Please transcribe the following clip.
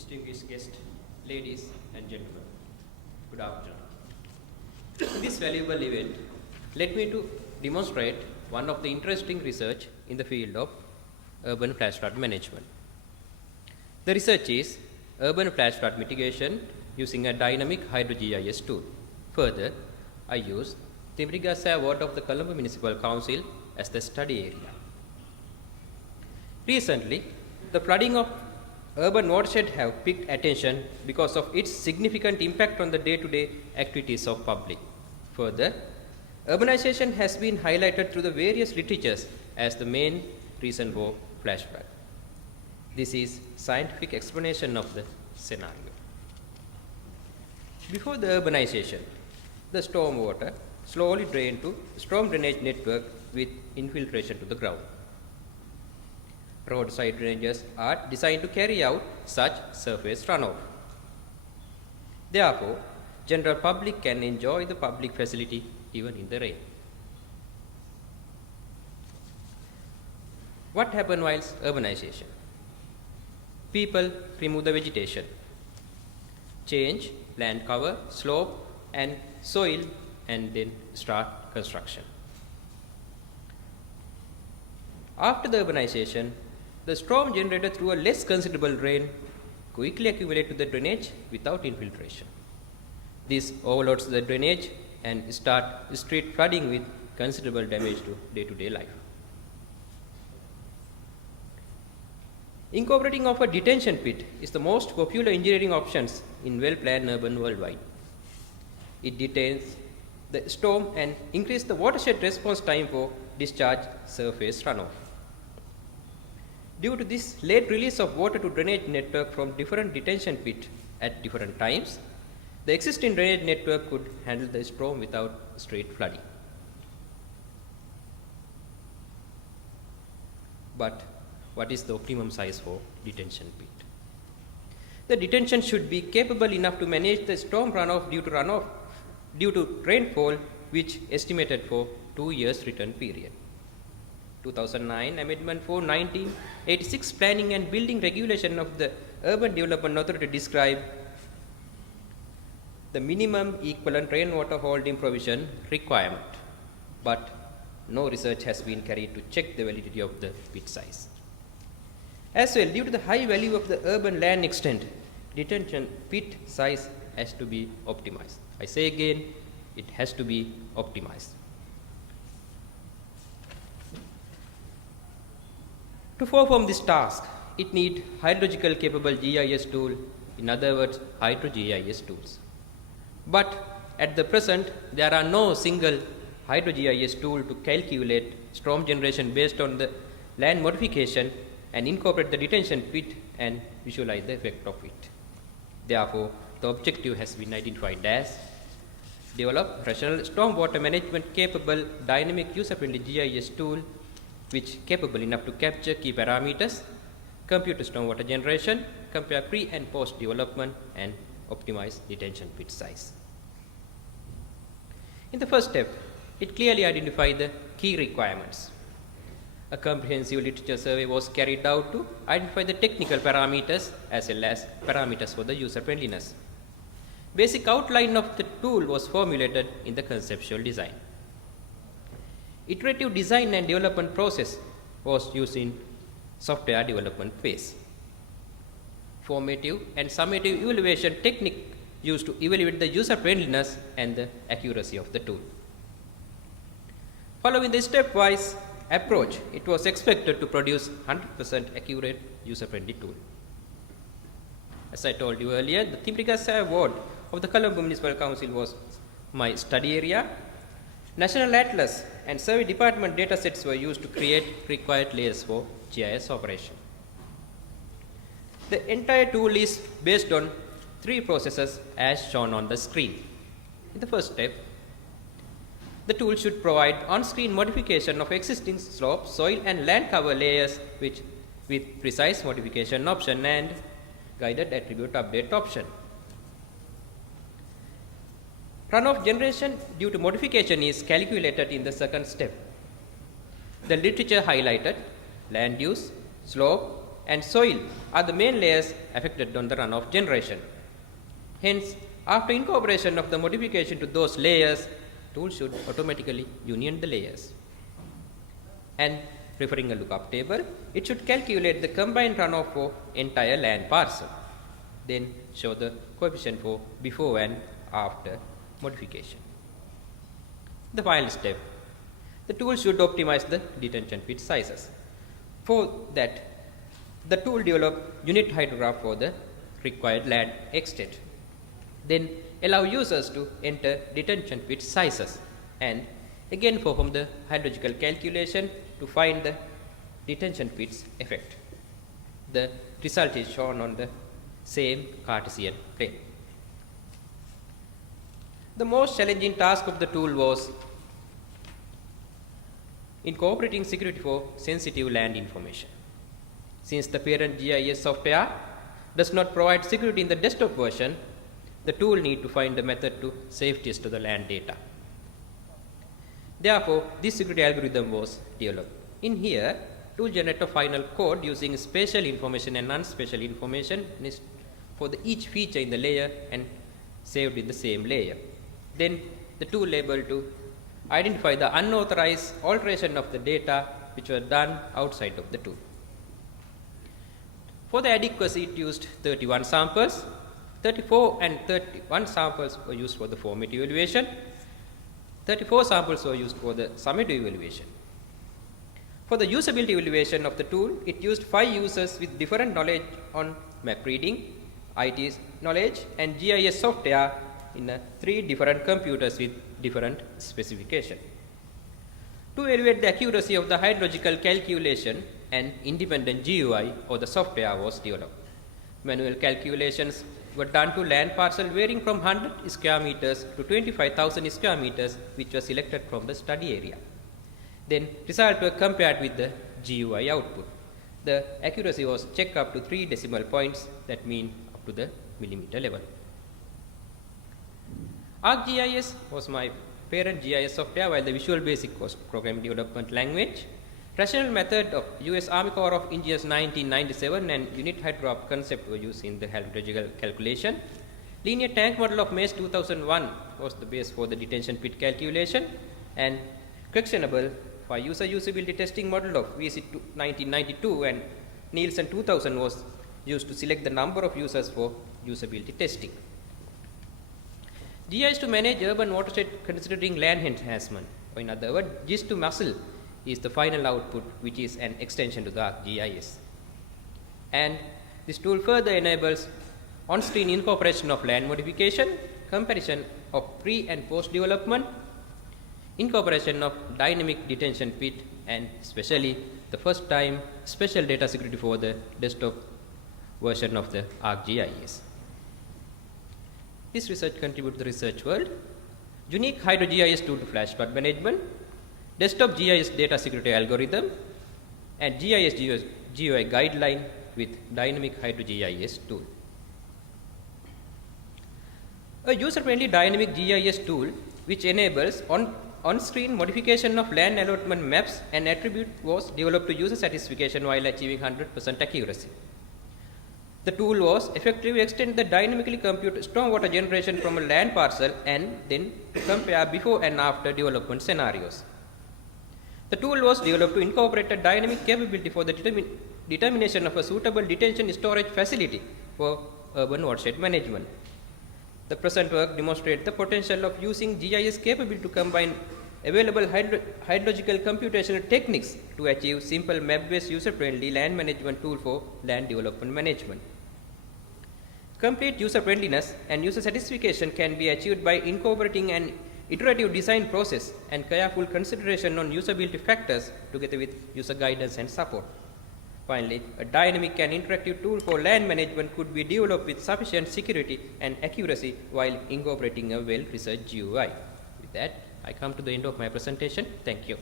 distinguished guests, ladies and gentlemen, good afternoon. In this valuable event, let me to demonstrate one of the interesting research in the field of urban flash flood management. The research is urban flash flood mitigation using a dynamic hydro-GIS tool. Further, I use Thimbirigasyaya ward of the Colombo Municipal Council as the study area. Recently, the flooding of urban watershed have piqued attention because of its significant impact on the day-to-day activities of public. Further, urbanization has been highlighted through the various literatures as the main reason for flash flood. This is scientific explanation of the scenario. Before the urbanization, the stormwater slowly drained to storm drainage network with infiltration to the ground. Roadside drainages are designed to carry out such surface runoff. Therefore, general public can enjoy the public facility even in the rain. What happened whilst urbanization? People remove the vegetation, change land cover, slope and soil, and then start construction. After the urbanization, the storm generated through a less considerable rain quickly accumulate to the drainage without infiltration. This overloads the drainage and start street flooding with considerable damage to day-to-day life. Incorporating of a detention pit is the most popular engineering options in well-planned urban worldwide. It detains the storm and increases the watershed response time for discharge surface runoff. Due to this late release of water to drainage network from different detention pit at different times, the existing drainage network could handle the storm without street flooding. But what is the optimum size for detention pit? The detention should be capable enough to manage the storm runoff due to rainfall, which estimated for 2 years return period. 2009 Amendment for 1986 Planning and Building Regulation of the Urban Development Authority describe the minimum equivalent rainwater holding provision requirement, but no research has been carried to check the validity of the pit size. As well, due to the high value of the urban land extent, detention pit size has to be optimized. I say again, it has to be optimized. To perform this task, it needs hydrological capable GIS tool, in other words, hydro-GIS tools. But at the present, there are no single hydro-GIS tool to calculate storm generation based on the land modification and incorporate the detention pit and visualize the effect of it. Therefore, the objective has been identified as develop rational stormwater management capable dynamic user-friendly GIS tool which capable enough to capture key parameters, compute stormwater generation, compare pre and post development, and optimize detention pit size. In the first step, it clearly identified the key requirements. A comprehensive literature survey was carried out to identify the technical parameters as well as parameters for the user friendliness. Basic outline of the tool was formulated in the conceptual design. Iterative design and development process was used in software development phase. Formative and summative evaluation technique used to evaluate the user friendliness and the accuracy of the tool. Following the stepwise approach, it was expected to produce 100% accurate user-friendly tool. As I told you earlier, the Thimbirigasyaya ward of the Colombo Municipal Council was my study area. National Atlas and Survey Department datasets were used to create required layers for GIS operation. The entire tool is based on 3 processes as shown on the screen. In the first step, the tool should provide on-screen modification of existing slope, soil and land cover layers with precise modification option and guided attribute update option. Runoff generation due to modification is calculated in the second step. The literature highlighted land use, slope and soil are the main layers affected on the runoff generation. Hence, after incorporation of the modification to those layers, tool should automatically union the layers. And preferring a lookup table, it should calculate the combined runoff for entire land parcel. Then show the coefficient for before and after modification. The final step. The tool should optimize the detention pit sizes. For that, the tool develop unit hydrograph for the required land extent. Then allow users to enter detention pit sizes and again perform the hydrological calculation to find the detention pit's effect. The result is shown on the same Cartesian plane. The most challenging task of the tool was incorporating security for sensitive land information. Since the parent GIS software does not provide security in the desktop version, the tool needs to find a method to safe test the land data. Therefore, this security algorithm was developed. In here, tool generates a final code using spatial information and non-spatial information for each feature in the layer and saved in the same layer. Then the tool able to identify the unauthorized alteration of the data which were done outside of the tool. For the adequacy, it used 31 samples. 34 and 31 samples were used for the formative evaluation. 34 samples were used for the summative evaluation. For the usability evaluation of the tool, it used 5 users with different knowledge on map reading, IT knowledge, and GIS software in 3 different computers with different specification. To evaluate the accuracy of the hydrological calculation, an independent GUI or the software was developed. Manual calculations were done to land parcel varying from 100 square meters to 25,000 square meters, which was selected from the study area. Then results were compared with the GUI output. The accuracy was checked up to 3 decimal points, that means up to the millimeter level. ArcGIS was my parent GIS software, while the Visual Basic was programming development language. Rational method of US Army Corps of Engineers 1997 and unit hydrograph concept were used in the hydrological calculation. Linear tank model of Mace 2001 was the base for the detention pit calculation, and questionable for user usability testing model of VC 1992 and Nielsen 2000 was used to select the number of users for usability testing. GIS to manage urban watershed considering land enhancement, or in other words, GIS to muscle is the final output, which is an extension to the ArcGIS. And this tool further enables on-screen incorporation of land modification, comparison of pre and post development, incorporation of dynamic detention pit, and especially the first time special data security for the desktop version of the ArcGIS. This research contributes to the research world. Unique hydro-GIS tool to flashflood management, desktop GIS data security algorithm, and GIS GUI guideline with dynamic hydro-GIS tool. A user-friendly dynamic GIS tool which enables on-screen modification of land allotment maps and attributes was developed to user satisfaction while achieving 100% accuracy. The tool was effectively extend the dynamically compute stormwater generation from a land parcel and then compare before and after development scenarios. The tool was developed to incorporate a dynamic capability for the determination of a suitable detention storage facility for urban watershed management. The present work demonstrates the potential of using GIS capability to combine available hydrological computational techniques to achieve simple map-based user-friendly land management tool for land development management. Complete user-friendliness and user satisfaction can be achieved by incorporating an iterative design process and careful consideration on usability factors together with user guidance and support. Finally, a dynamic and interactive tool for land management could be developed with sufficient security and accuracy while incorporating a well-researched GUI. With that, I come to the end of my presentation. Thank you.